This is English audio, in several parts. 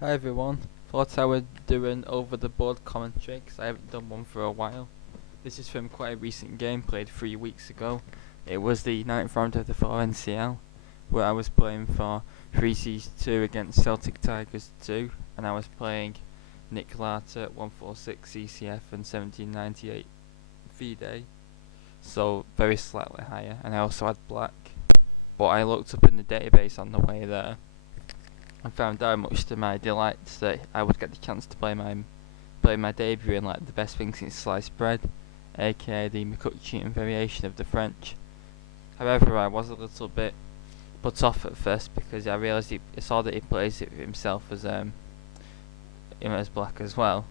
Hi everyone, thought I would do an over the board commentary because I haven't done one for a while. This is from quite a recent game played 3 weeks ago. It was the 9th round of the 4 NCL where I was playing for 3C2 against Celtic Tigers 2 and I was playing Nick Larter, 146 CCF and 1798 FIDE, so very slightly higher, and I also had black. But I looked up in the database on the way there and found out, much to my delight, that I would get the chance to play my debut in like the best thing since sliced bread, aka the Mcutcheon variation of the French. However, I was a little bit put off at first because I realised I saw that he plays it himself as black as well.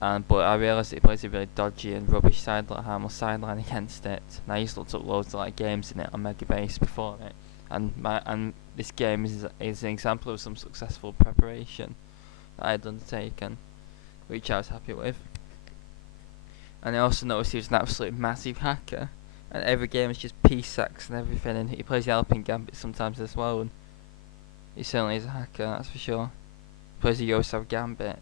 But I realised that he plays a really dodgy and rubbish harmless sideline against it. And I used to look up loads of games in it on Megabase before it, and this game is an example of some successful preparation that I had undertaken, which I was happy with. And I also noticed he was an absolute massive hacker, and every game is just P-sacks and everything, and he plays the Alpine Gambit sometimes as well, and he certainly is a hacker, that's for sure. He plays the Yosef Gambit.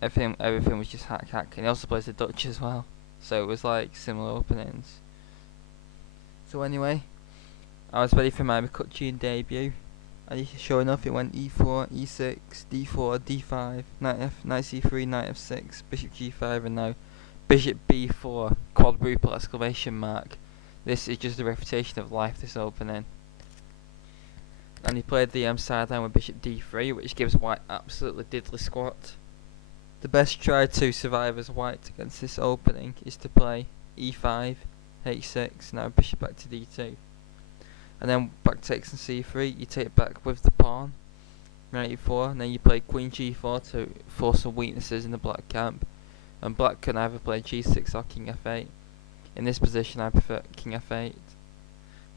Everything was just hack, and he also plays the Dutch as well, so it was like similar openings. So anyway, I was ready for my Mcutcheon debut, and sure enough it went E4, E6, D4, D5, Nc3 Nf6, Bishop G5, and now Bishop B4, quadruple exclamation mark. This is just the reputation of life, this opening. And he played the sideline with Bishop D3, which gives White absolutely diddly squat. The best try to survive as White against this opening is to play E5, H6, now Bishop back to D2. And then black takes on C3, you take it back with the pawn, knight E4, and then you play Queen G4 to force some weaknesses in the black camp. And black can either play G6 or King F8. In this position I prefer King F8.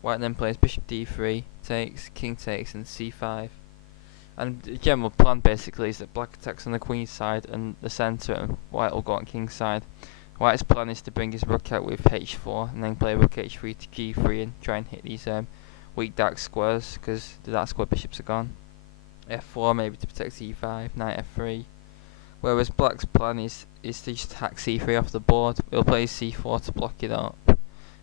White then plays Bishop D3, takes, King takes, and C5. And the general plan basically is that black attacks on the queen's side and the centre, and white will go on king's side. White's plan is to bring his rook out with H4 and then play rook H3 to G3 and try and hit these weak dark squares, because the dark square bishops are gone. F4 maybe to protect E5, knight F3. Whereas black's plan is to just hack C3 off the board. He'll play C4 to block it up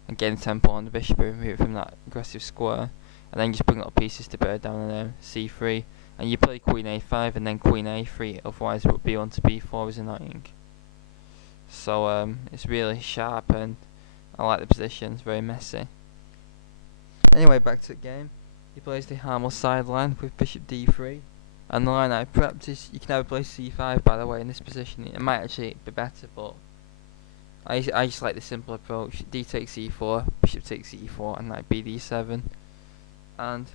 and gain tempo on the bishop and remove it from that aggressive square, and then just bring up pieces to bear down on C3. And you play Queen A5 and then Queen A3, otherwise rook B1 to B4 is annoying. So it's really sharp, and I like the position, it's very messy. Anyway, back to the game. He plays the harmless sideline with Bishop D3. And the line I practice, you can either play C5 by the way in this position. It might actually be better, but I just like the simple approach. D takes E4, Bishop takes E4, and knight Bd7. And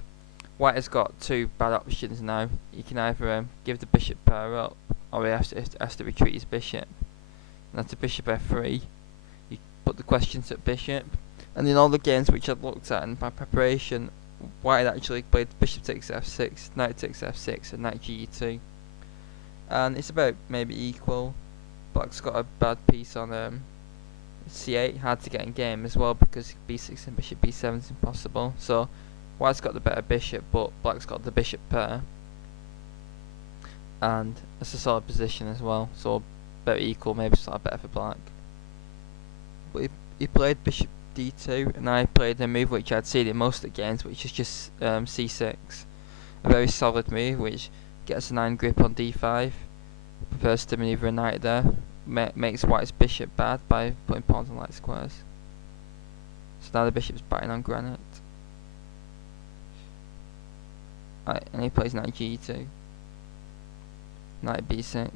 White has got two bad options now. He can either give the bishop pair up, or he has to retreat his bishop. And that's a Bishop F3. You put the questions at bishop. And in all the games which I've looked at in my preparation, White actually played Bishop takes F6, Knight takes F6, and Knight G2. And it's about maybe equal. Black's got a bad piece on C8, hard to get in game as well because B6 and Bishop B7 is impossible. So White's got the better bishop, but Black's got the bishop pair. And it's a solid position as well, so about equal, maybe slightly better for Black. But he played Bishop D2, and I played a move which I'd seen in most of the games, which is just C6. A very solid move which gets a 9 grip on D5, prefers to manoeuvre a knight there, makes White's bishop bad by putting pawns on light squares. So now the bishop's biting on granite. Right, and he plays knight G2, knight B6,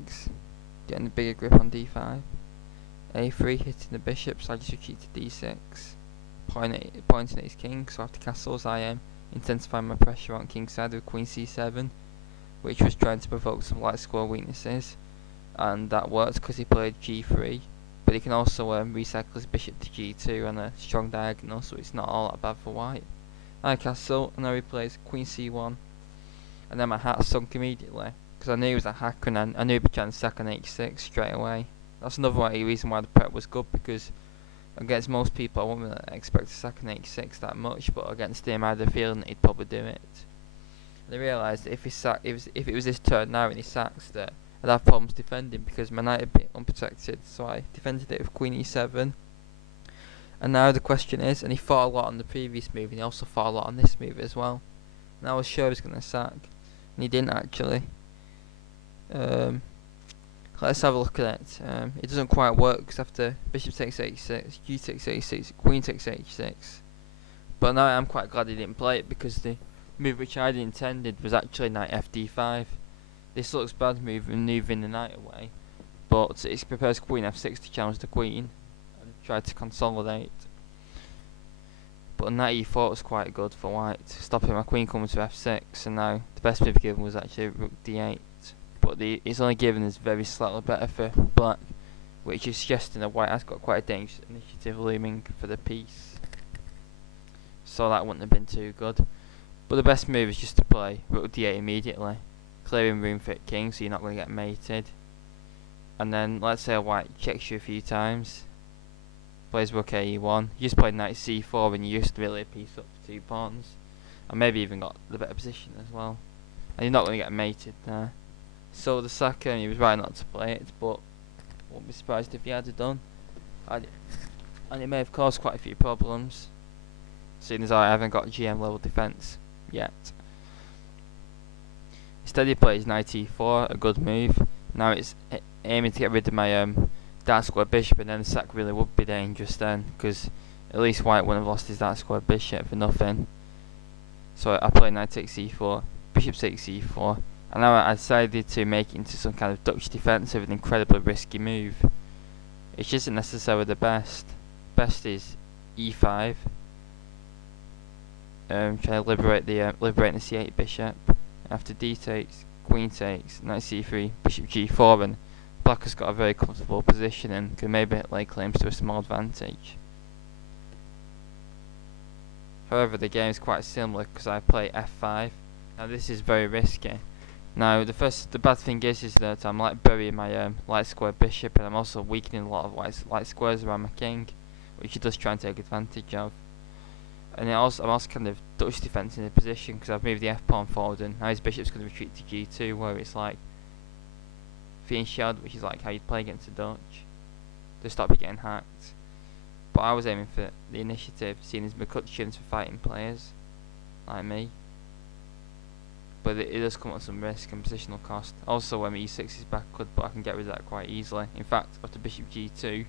getting a bigger grip on D5. A3 hitting the bishop, so I just retreat to D6, pointing at his king. So after castles I intensifying my pressure on king's side with Queen C7, which was trying to provoke some light square weaknesses, and that worked because he played G3. But he can also recycle his bishop to G2 on a strong diagonal, so it's not all that bad for White. I castle, and now he plays Queen C1, and then my heart sunk immediately because I knew he was a hacker, and I knew he'd be trying to sack on H6 straight away. That's another reason why the prep was good, because against most people I wouldn't expect to sack an H6 that much, but against him I had a feeling that he'd probably do it. And I realised that if it was this turn now and he sacks that, I'd have problems defending because my knight would be unprotected. So I defended it with Queen E7. And now the question is, and he fought a lot on the previous move, and he also fought a lot on this move as well. And I was sure he was going to sack, and he didn't actually. Let's have a look at it. It doesn't quite work because after bishop takes h6, Q takes h6, queen takes h6. But now I'm quite glad he didn't play it because the move which I intended was actually knight fd5. This looks bad, moving the knight away, but it prepares queen f6 to challenge the queen and try to consolidate. But knight e4 was quite good for white, stopping my queen coming to f6, and now the best move given was actually rook d8. But it's only given is very slightly better for black, which is suggesting that white has got quite a dangerous initiative looming for the piece. So that wouldn't have been too good. But the best move is just to play rook d8 immediately, clearing room for king so you're not going to get mated. And then let's say white checks you a few times, plays rook e1, you just play knight c4 and you just really a piece up for 2 pawns, and maybe even got the better position as well, and you're not going to get mated there. So the second, he was right not to play it, but wouldn't be surprised if he had it done. And it may have caused quite a few problems, seeing as I haven't got GM level defense yet. Instead he plays knight e4, a good move. Now it's aiming to get rid of my dark square bishop, and then the sack really would be dangerous then, because at least white wouldn't have lost his dark square bishop for nothing. So I play knight takes e4, bishop takes e4, and now I decided to make it into some kind of Dutch defense with an incredibly risky move. It isn't necessarily the best. Best is e5, trying to liberate the c8 bishop. After d takes, queen takes, knight c3, bishop g4, and black has got a very comfortable position and can maybe lay claims to a small advantage. However, the game is quite similar because I play f5. Now this is very risky. Now the bad thing is that I'm like burying my light square bishop, and I'm also weakening a lot of light squares around my king, which he does try and take advantage of. And I'm also kind of Dutch defence in the position because I've moved the f pawn forward, and now his bishop's going to retreat to g2, where it's like being shelled, which is like how you'd play against a Dutch to stop you getting hacked. But I was aiming for the initiative, seeing as Mcutcheon's for fighting players like me. But it does come at some risk and positional cost. Also, when e6 is backward, but I can get rid of that quite easily. In fact, after bishop g2,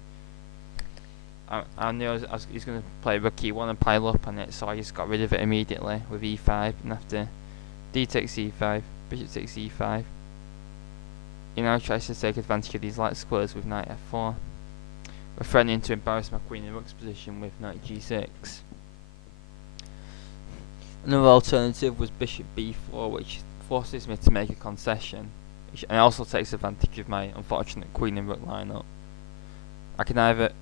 I knew he's going to play rook e1 and pile up on it, so I just got rid of it immediately with e5. And after d takes e5, bishop takes e5, he now tries to take advantage of these light squares with knight f4. We're threatening to embarrass my queen in rook's position with knight g6. Another alternative was bishop b4, which forces me to make a concession, and also takes advantage of my unfortunate queen and rook lineup. I can either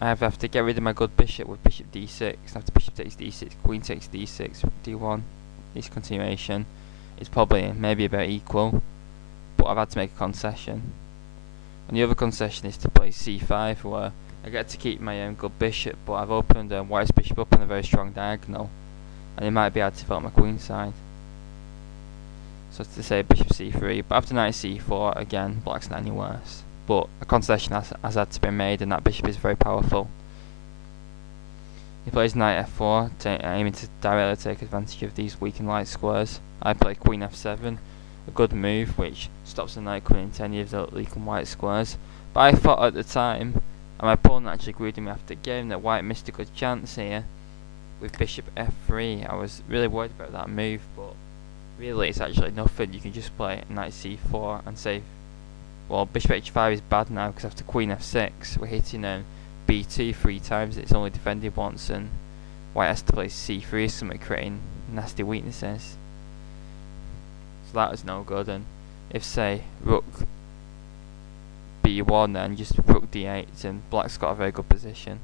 have to get rid of my good bishop with bishop d6. After bishop takes d6, queen takes d6, d1. This continuation is probably maybe about equal, but I've had to make a concession. And the other concession is to play c5, where I get to keep my good bishop, but I've opened white's bishop up on a very strong diagonal, and it might be able to develop my queen side. So to say bishop c3, but after knight c4, again, black's not any worse. But a concession has had to be made, and that bishop is very powerful. He plays knight f4, aiming to directly take advantage of these weakened light squares. I play queen f7, a good move which stops the knight coming into any of the weakened white squares. But I thought at the time, and my opponent actually agreed with me after the game, that white missed a good chance here with bishop f3. I was really worried about that move, but really it's actually nothing. You can just play knight c4 and say, well, bishop h5 is bad now because after queen f6 we're hitting b2 3 times, it's only defended once, and white has to play c3 as something, creating nasty weaknesses. So that was no good. And if say rook b1, then just rook d8, and black's got a very good position.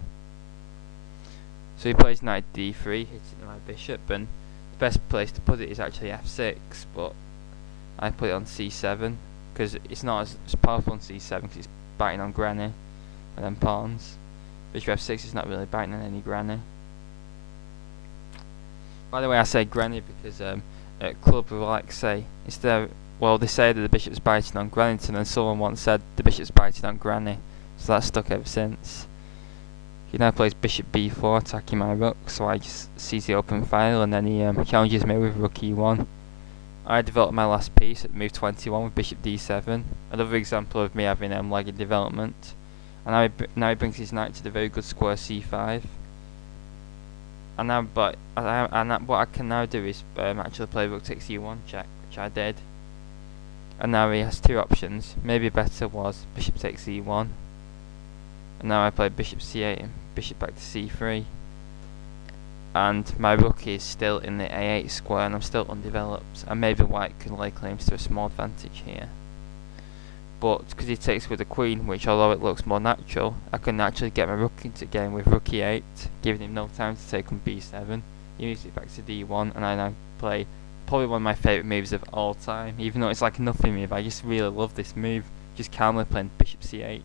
So he plays knight d3, hitting my bishop, and the best place to put it is actually f6, but I put it on c7 because it's not as powerful on c7 because it's biting on granny and then pawns. Bishop f6 is not really biting on any granny. By the way, I say granny because at club would like say, instead of, well, they say that the bishop's biting on Grannington, and someone once said the bishop's biting on Granny, so that's stuck ever since. He now plays bishop b4, attacking my rook, so I just seize the open file, and then he challenges me with rook e1. I developed my last piece at move 21 with bishop d7, another example of me having lagging development. And now he brings his knight to the very good square c5. And now, what I can now do is actually play rook takes e1 check, which I did. And now he has two options. Maybe better was bishop takes e1. And now I play bishop c8 and bishop back to c3. And my rook is still in the a8 square, and I'm still undeveloped. And maybe white can lay claims to a small advantage here. But because he takes with the queen, which although it looks more natural, I can actually get my rook into game with rook e8, giving him no time to take on b7. He moves it back to d1, and I now play probably one of my favourite moves of all time. Even though it's like a nothing move, I just really love this move. Just calmly playing bishop c8,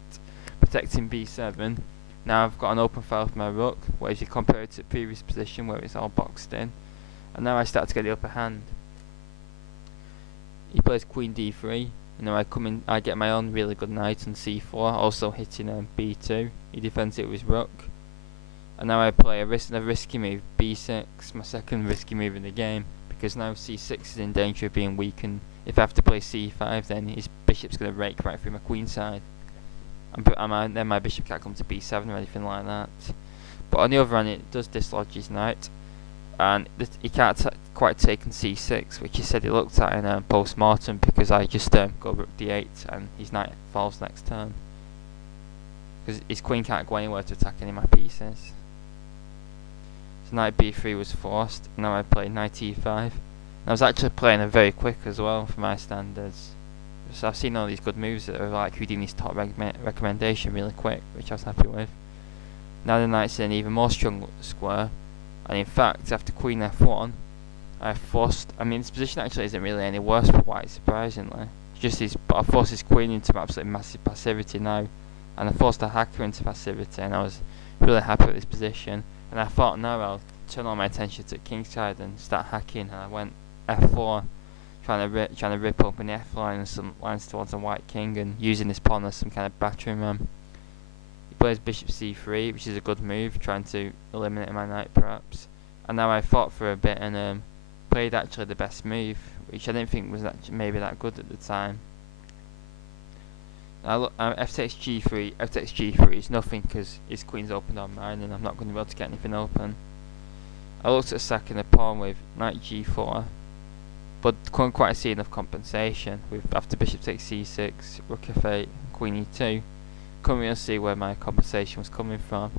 protecting b7. Now I've got an open file for my rook, whereas you compare it to the previous position where it's all boxed in. And now I start to get the upper hand. He plays queen d3. And now I come in, I get my own really good knight on c4, also hitting b2. He defends it with his rook. And now I play a risky move, b6, my second risky move in the game, because now c6 is in danger of being weakened. If I have to play c5, then his bishop's going to rake right through my queen side. And then my bishop can't come to b7 or anything like that. But on the other hand, it does dislodge his knight, and he can't quite take on c6, which he said he looked at in post-mortem, because I just go rook d8 and his knight falls next turn. Because his queen can't go anywhere to attack any of my pieces. So knight b3 was forced, and now I play knight e5. And I was actually playing it very quick as well for my standards. So I've seen all these good moves that are like Houdini's top recommendation really quick, which I was happy with. Now the knight's in an even more strong square, and in fact after queen f1 I forced, this position actually isn't really any worse for white, surprisingly. But I forced his queen into absolutely massive passivity now, and I forced a hacker into passivity, and I was really happy with this position. And I thought, now I'll turn all my attention to kingside and start hacking, and I went f4, trying to rip open the f line and some lines towards the white king, and using this pawn as some kind of battering ram. He plays bishop c3, which is a good move, trying to eliminate my knight perhaps. And now I fought for a bit and played actually the best move, which I didn't think was maybe that good at the time. Now f takes g3 is nothing because his queen's opened on mine, and I'm not going to be able to get anything open. I looked at sacking the pawn with knight g4, but couldn't quite see enough compensation. After bishop takes c6, rook f8, queen e2, couldn't really see where my compensation was coming from.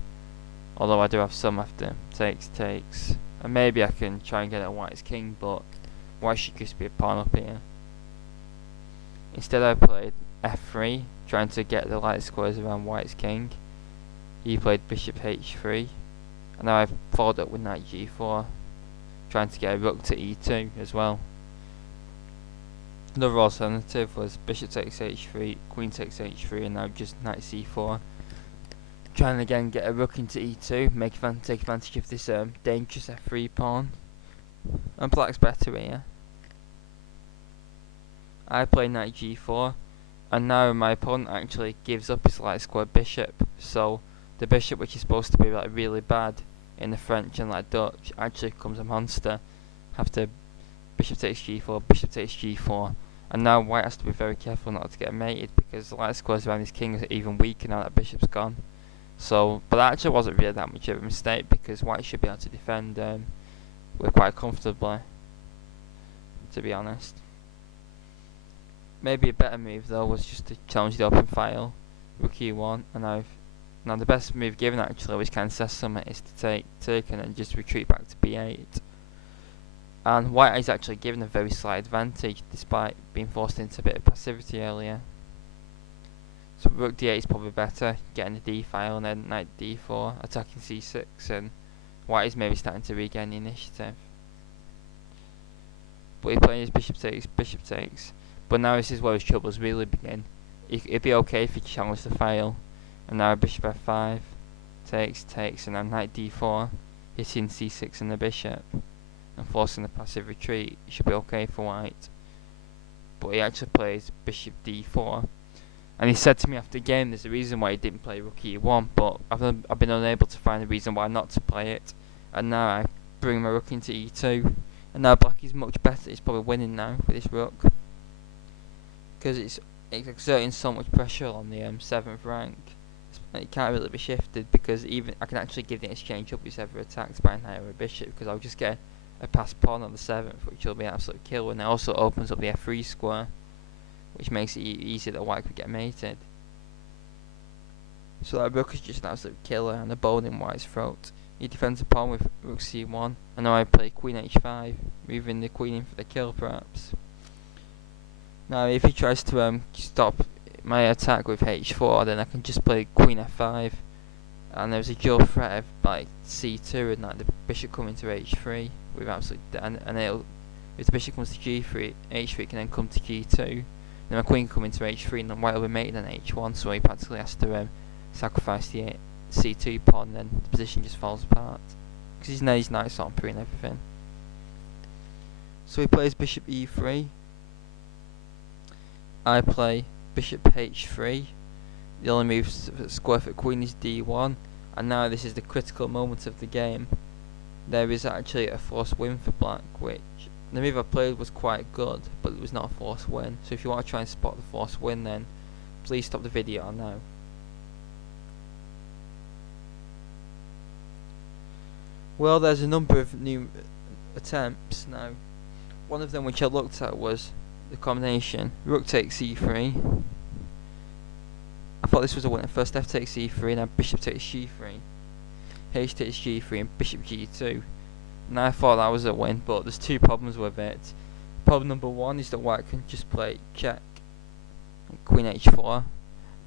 Although I do have some after takes, and maybe I can try and get at white's king, but white should just be a pawn up here. Instead I played f3, trying to get the light squares around white's king. He played bishop h3, and now I've followed up with knight g4, trying to get a rook to e2 as well. Another alternative was bishop takes h3, queen takes h3, and now just knight c4. Trying again get a rook into e2, take advantage of this dangerous f3 pawn. And black's better here. I play knight g4, and now my opponent actually gives up his light square bishop. So the bishop, which is supposed to be like really bad in the French and like Dutch, actually becomes a monster after bishop takes g4, bishop takes g4. And now white has to be very careful not to get mated, because the light squares around his king are even weaker now that bishop's gone. So, but that actually wasn't really that much of a mistake, because white should be able to defend quite comfortably, to be honest. Maybe a better move though was just to challenge the open file, rook e1, and now the best move given actually, which kind of says something, is to take and then just retreat back to b8. And white is actually given a very slight advantage despite being forced into a bit of passivity earlier. So rook d8 is probably better, getting the d file, and then knight d4, attacking c6, and white is maybe starting to regain the initiative. But he plays bishop takes. But now this is where his troubles really begin. It'd be okay if he challenged the file. And now bishop f5, takes, and now knight d4, hitting c6 and the bishop. and forcing the passive retreat, it should be okay for white. But he actually plays bishop d4, and he said to me after the game there's a reason why he didn't play rook e1, but I've been unable to find a reason why not to play it, and now I bring my rook into e2, and now black is much better. He's probably winning now with this rook, because it's exerting so much pressure on the 7th rank. It can't really be shifted, because even I can actually give the exchange up if it's ever attacked by a knight or a bishop, because I'll just get a passed pawn on the 7th, which will be an absolute killer, and it also opens up the f3 square, which makes it easier that white could get mated. So that rook is just an absolute killer and a bone in white's throat. He defends the pawn with rook c1, and now I play queen h5, moving the queen in for the kill perhaps. Now if he tries to stop my attack with h4, then I can just play queen f5, and there's a dual threat of like c2 and like the bishop coming to h3 with absolute and it'll, if the bishop comes to g3, h3 can then come to g2, then my queen can come into h3, and then white will be mated on h1, so he practically has to sacrifice the c2 pawn, then the position just falls apart because his knight's on pre and everything. So he plays bishop e3, I play bishop h3. The only move square for queen is d1, and now this is the critical moment of the game. There is actually a forced win for black, which the move I played was quite good, but it was not a forced win. So if you want to try and spot the forced win, then please stop the video now. Well, there's a number of new attempts now. One of them which I looked at was the combination rook takes e3. I thought this was a winner. First f takes e3, now bishop takes g3, h takes g3, and bishop g2. And I thought that was a win, but there's two problems with it. Problem number one is that white can just play check, queen h4.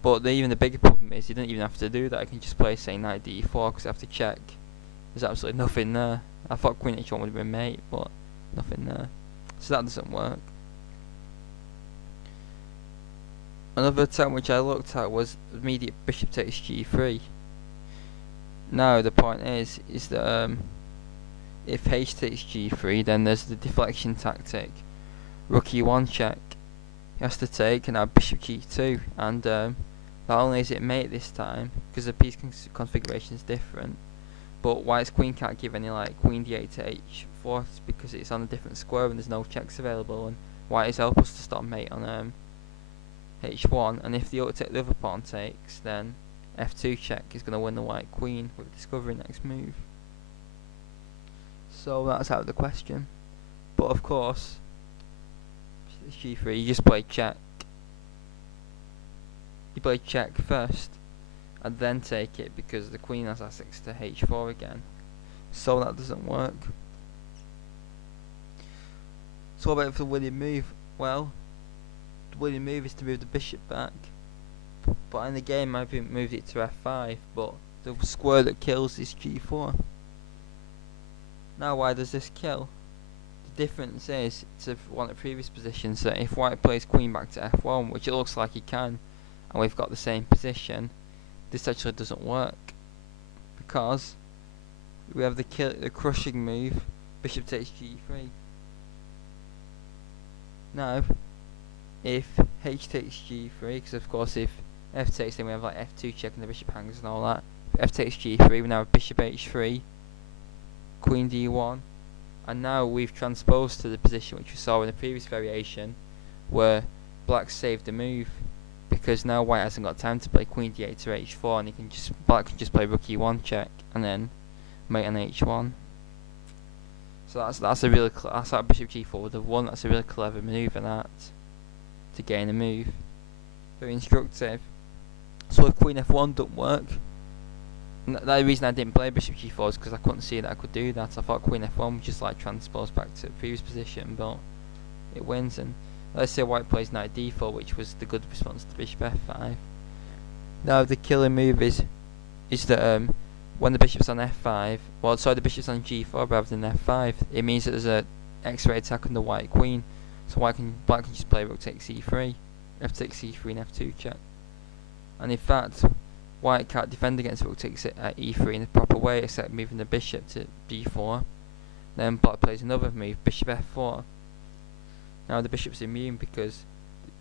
But even the bigger problem is you don't even have to do that. I can just play, say, knight d4, because I have to check. There's absolutely nothing there. I thought queen h1 would have been mate, but nothing there. So that doesn't work. Another attempt which I looked at was immediate bishop takes g3. Now the point is that if h takes g3, then there's the deflection tactic. Rook e1 check. He has to take, and now bishop g2, and not only is it mate this time, because the piece configuration is different, but white's queen can't give any like queen d8 to h4 because it's on a different square and there's no checks available, and white is helpless to stop mate on h1, and if the other pawn takes, then f2 check is going to win the white queen with discovery next move. So that's out of the question. But of course, g3, you just play check. You play check first and then take it, because the queen has access to h4 again. So that doesn't work. So what about for the winning move? Well, the winning move is to move the bishop back. But in the game I've moved it to f5, but the square that kills is g4. Now why does this kill? The difference is, to one of the previous positions, that if white plays queen back to f1, which it looks like he can, and we've got the same position, this actually doesn't work, because we have the crushing move, bishop takes g3. Now, if h takes g3, because of course if f takes, then we have like f2 check and the bishop hangs and all that. If f takes g3, we now have bishop h3, queen d1, and now we've transposed to the position which we saw in the previous variation, where black saved the move, because now white hasn't got time to play queen d8 to h4, and black can just play rook e1 check and then mate on h1. So that's a really that's how bishop g4 would have won. That's a really clever manoeuvre, that, to gain a move. Very instructive. So if queen f1 don't work, the reason I didn't play bishop g4 is because I couldn't see that I could do that. I thought queen f1 would just like transpose back to the previous position, but it wins. And let's say white plays knight d4, which was the good response to bishop f5. Now the killing move is that when the bishop's on f5, well, sorry, the bishop's on g4 rather than f5, it means that there's a x-ray attack on the white queen. So black can just play rook takes e3, f takes e3, and f2 check. And in fact, white can't defend against rook takes e3 in the proper way, except moving the bishop to b4. Then black plays another move, bishop f4. Now the bishop's immune because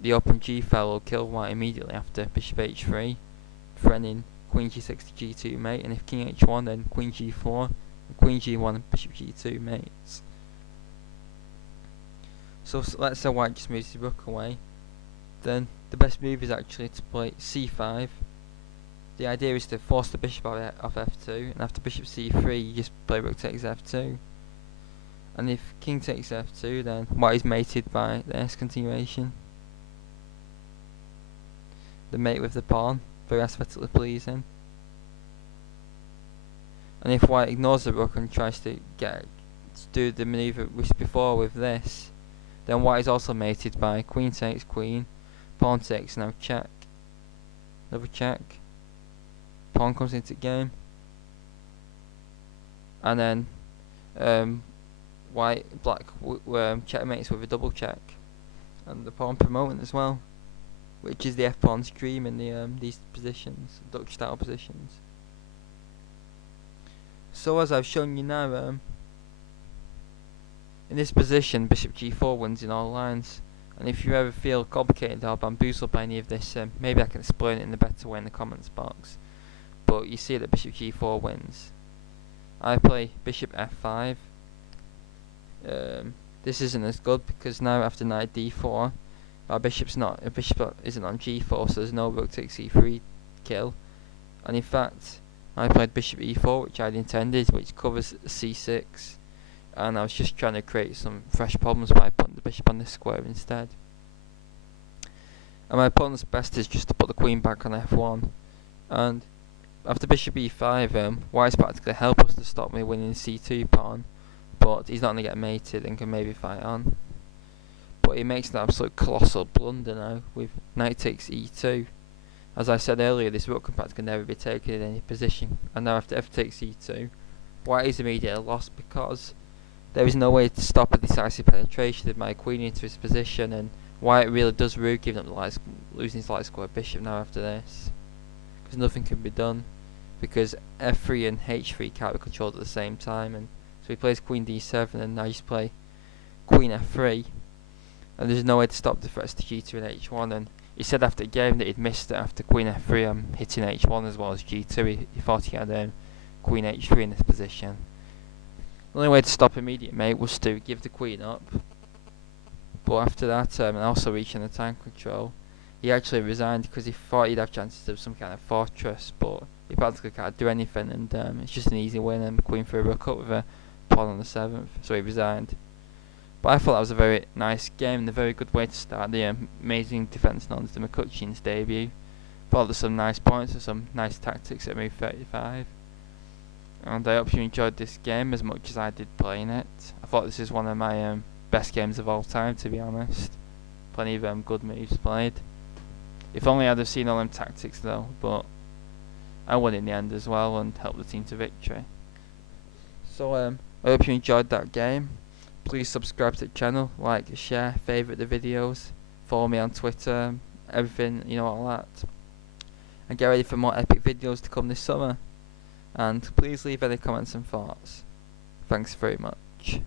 the open g file will kill white immediately after bishop h3, threatening queen g6 to g2 mate, and if king h1 then queen g4, and queen g1 and bishop g2 mates. So let's say white just moves the rook away, then the best move is actually to play c5. The idea is to force the bishop off f2, and after bishop c3 you just play rook takes f2. And if king takes f2, then white is mated by this continuation. The mate with the pawn, very aesthetically pleasing. And if white ignores the rook and tries to do the maneuver before with this, then white is also mated by queen takes queen, pawn takes, now check, another check, pawn comes into game, and then black checkmates with a double check, and the pawn promoting as well, which is the f pawn's dream in these positions, Dutch style positions. So as I've shown you now, in this position bishop g4 wins in all lines, and if you ever feel complicated or bamboozled by any of this, maybe I can explain it in a better way in the comments box, but you see that bishop g4 wins. I play bishop f5. This isn't as good because now after knight d4 our bishop isn't on g4, so there's no rook takes e3 kill, and in fact I played bishop e4, which I'd intended, which covers c6, and I was just trying to create some fresh problems by putting the bishop on this square instead. And my opponent's best is just to put the queen back on f1, and after bishop e5 white's practically helpless to stop me winning the c2 pawn, but he's not going to get mated and can maybe fight on. But he makes an absolute colossal blunder now with knight takes e2. As I said earlier, this rook can practically never be taken in any position, and now after f takes e2, white is immediately lost because there is no way to stop a decisive penetration of my queen into his position, and white really does rue giving up losing his light square bishop now after this, because nothing can be done, because f3 and h3 can't be controlled at the same time. And so he plays queen d7, and I just play queen f3, and there's no way to stop the threats to g2 and h1. And he said after the game that he'd missed it after queen f3 I'm hitting h1 as well as g2. He thought he had queen h3 in this position. The only way to stop immediate mate was to give the queen up, but after that and also reaching the time control, he actually resigned because he thought he'd have chances of some kind of fortress, but he practically can't do anything, and it's just an easy win, and the queen threw a rook up with a pawn on the 7th, so he resigned. But I thought that was a very nice game and a very good way to start the amazing defence known as the Mcutcheon's debut. Thought there's some nice points and some nice tactics at move 35. And I hope you enjoyed this game as much as I did playing it. I thought this is one of my best games of all time, to be honest. Plenty of good moves played. If only I'd have seen all them tactics though, but I won in the end as well and helped the team to victory. So I hope you enjoyed that game. Please subscribe to the channel, like, share, favourite the videos, follow me on Twitter, everything, you know, all that. And get ready for more epic videos to come this summer. And please leave any comments and thoughts. Thanks very much.